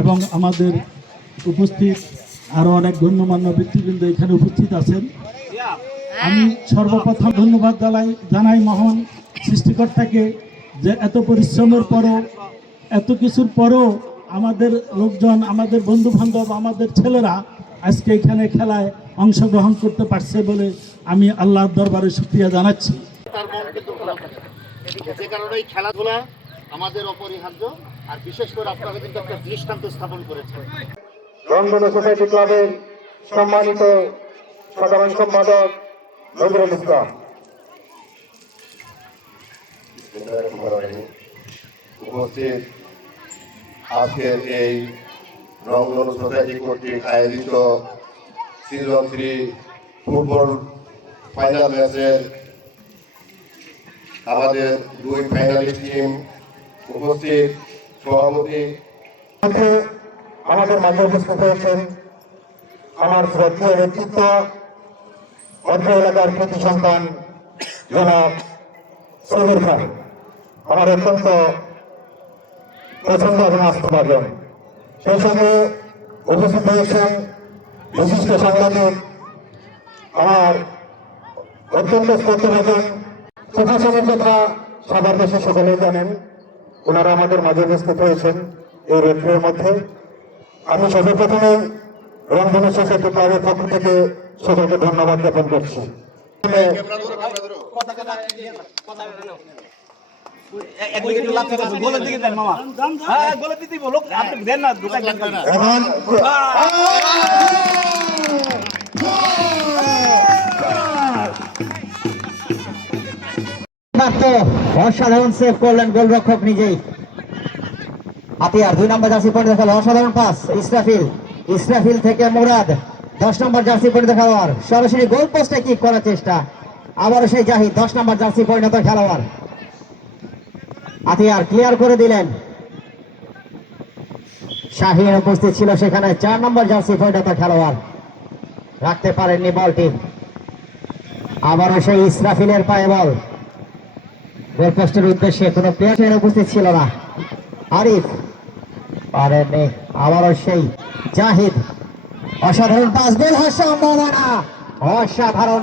এবং আমাদের উপস্থিত আরও অনেক গণ্যমান্য ব্যক্তিবৃন্দ এখানে উপস্থিত আছেন। আমি সর্বপ্রথম ধন্যবাদ জানাই জানাই মহান সৃষ্টিকর্তাকে যে এত পরিশ্রমের পরও, এত কিছুর পরও আমাদের লোকজন আমাদের বন্ধু বান্ধব আমাদের ছেলেরা আজকে এখানে খেলায় অংশগ্রহণ করতে পারছে বলে আমি আল্লাহর দরবারে শুক্রিয়া জানাচ্ছি। যে কারণে এই খেলাধুলা আমাদের অপরিহার্য আর বিশেষ করে আপনারা কিন্তু একটা দৃষ্টান্ত স্থাপন করেছেন। রংধনু সোসাইটি ক্লাবের সম্মানিত সাধারণ সম্পাদক নজরুল ইসলাম। উপস্থিত আজকের এই রংধন সোসাইটি কর্তৃক আয়োজিত সিজন থ্রি ফুটবল ফাইনাল ম্যাচের আমাদের দুই ফাইনালিস্ট টিম উপস্থিত। সভাপতি। আমাদের মাঝে উপস্থিত হয়েছেন আমার শ্রদ্ধেয় ব্যক্তিত্ব অর্থ এলাকার কৃতি সন্তান জনাব সমীর খান। আমার অত্যন্ত পছন্দ এবং আস্থাভাজন সেই সঙ্গে উপস্থিত হয়েছেন বিশিষ্ট সাংবাদিক, আমার অত্যন্ত শ্রদ্ধাভাজন প্রশাসনের কথা সবার দেশে সকলেই জানেন। ওনারা আমাদের মাঝে উপস্থিত হয়েছেন এই রেফারের মধ্যে। আমি সর্বপ্রথমে রংধনু সোসাইটি ক্লাবের পক্ষ থেকে সকলকে ধন্যবাদ জ্ঞাপন করছি। মাত্র অসাধারণ সেভ করলেন গোলরক্ষক নিজেই। হাতিয়ার দুই নম্বর জার্সি পরে দেখাল অসাধারণ পাস ইসরাফিল। ইসরাফিল থেকে মুরাদ দশ নম্বর জার্সি পরিণত খেলোয়াড় সরাসরি গোল পোস্টে কিক করার চেষ্টা। আবারও সেই জাহিদ দশ নম্বর জার্সি পরিণত খেলোয়াড়। হাতিয়ার ক্লিয়ার করে দিলেন। শাহিন উপস্থিত ছিল সেখানে। চার নম্বর জার্সি পরিণত খেলোয়াড়। রাখতে পারেননি বলটি আবারও সেই ইসরাফিলের পায়ে বল। গোলপোস্টের উদ্দেশ্যে কোনো প্লেয়ার উপস্থিত ছিল না। আরিফ পারেননি। আবারও সেই জাহিদ। অসাধারণ পাস গোল সম্ভাবনা অসাধারণ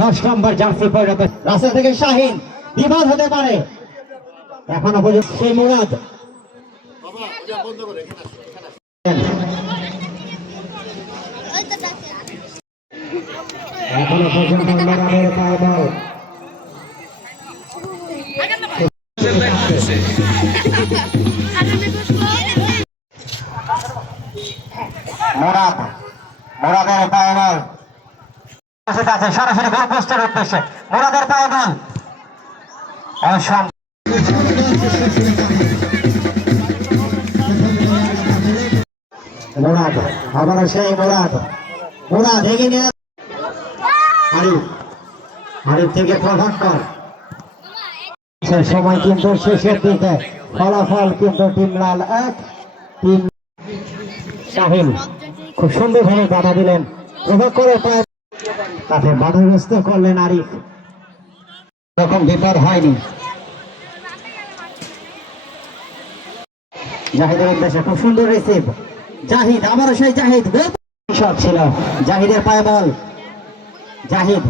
দশ নম্বর জার্সি পরিণত। রাস্তা থেকে শাহিন, বিবাদ হতে পারে। এখনও পর্যন্ত সেই মুরাদ। এখানে পর্যন্ত মুরাদের অসম মুরাদ আবার সেই মুরাদ মুরাদ নিয়ে থেকে প্রভাকর সে সময় কিন্তু শেষের দিকে ফলাফল কিন্তু টিম লাল এক, টিম খুব সুন্দরভাবে বাধা দিলেন। প্রভাকরের পায়ে তাতে বাধাগ্রস্ত করলেন আরিফ। এরকম বিপদ হয়নি। জাহিদের উদ্দেশ্যে খুব সুন্দর রিসিভ জাহিদ, আবারও সেই জাহিদ শট ছিল। জাহিদের পায়ে বল। জাহিদ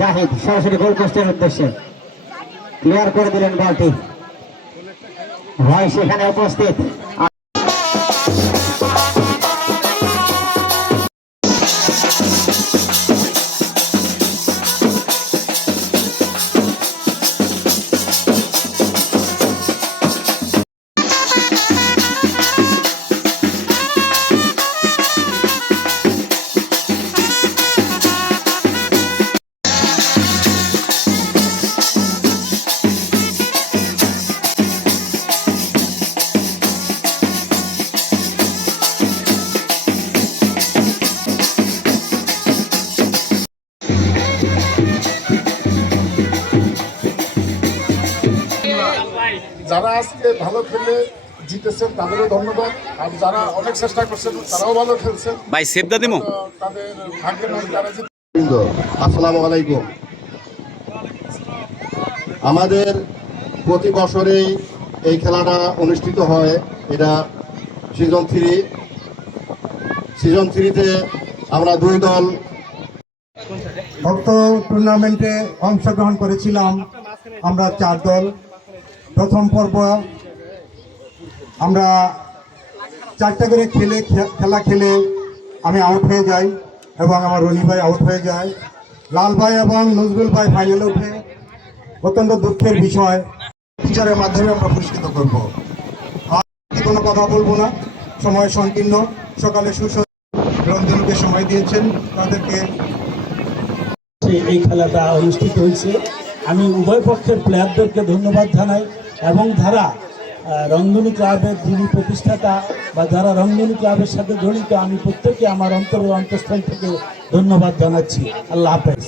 জাহিদ, সরাসরি গোল পোস্টের উদ্দেশ্যে। ক্লিয়ার করে দিলেন বলটি। ভাই সেখানে উপস্থিত। যারা আজকে ভালো খেলে জিতেছেন তাদেরও ধন্যবাদ। আর যারা অনেক চেষ্টা করছেন তারাও ভালো খেলছেন। ভাই সেভ দা দিমো? তাদের ভাগ্যের নাই তারা আসসালামু আলাইকুম। আমাদের প্রতি বছরেই এই খেলাটা অনুষ্ঠিত হয়। এটা সিজন থ্রি সিজন থ্রিতে আমরা দুই দল ভক্ত টুর্নামেন্টে অংশগ্রহণ করেছিলাম। আমরা চার দল। প্রথম পর্ব আমরা চারটা করে খেলে খেলা খেলে আমি আউট হয়ে যাই এবং আমার রনি ভাই আউট হয়ে যায়। লাল ভাই এবং নজরুল ভাই ফাইনালে উঠে। অত্যন্ত দুঃখের বিষয়। টিচারের মাধ্যমে আমরা পুরস্কৃত করব। আর কোনো কথা বলব না। সময় সংকীর্ণ। সকালে রঞ্জনকে সময় দিয়েছেন। তাদেরকে এই খেলাটা অনুষ্ঠিত হয়েছে। আমি উভয় পক্ষের প্লেয়ারদেরকে ধন্যবাদ জানাই। এবং যারা রঙ্গনী ক্লাবের যিনি প্রতিষ্ঠাতা বা যারা রঙ্গনী ক্লাবের সাথে জড়িত আমি প্রত্যেকে আমার অন্তরের অন্তঃস্থল থেকে ধন্যবাদ জানাচ্ছি। আল্লাহ হাফেজ।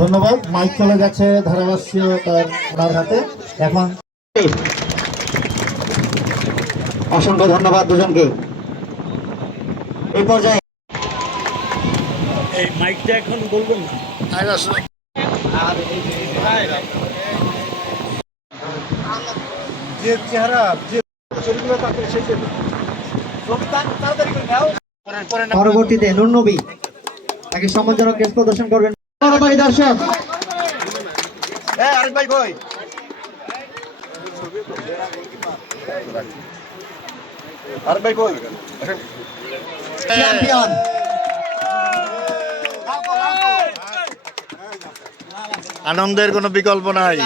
ধন্যবাদ। মাইক চলে গেছে ধারাভাষ্য তার ওনার হাতে। এখন অসংখ্য ধন্যবাদ দুজনকে। এই পর্যায়ে এই মাইকটা এখন বলবেন না। যে চেহারা যে পরবর্তীতে নুরনবী তাকে সম্মানজনক ক্রেস প্রদর্শন করবেন। দর্শক। চ্যাম্পিয়ন আনন্দের কোনো বিকল্প নাই।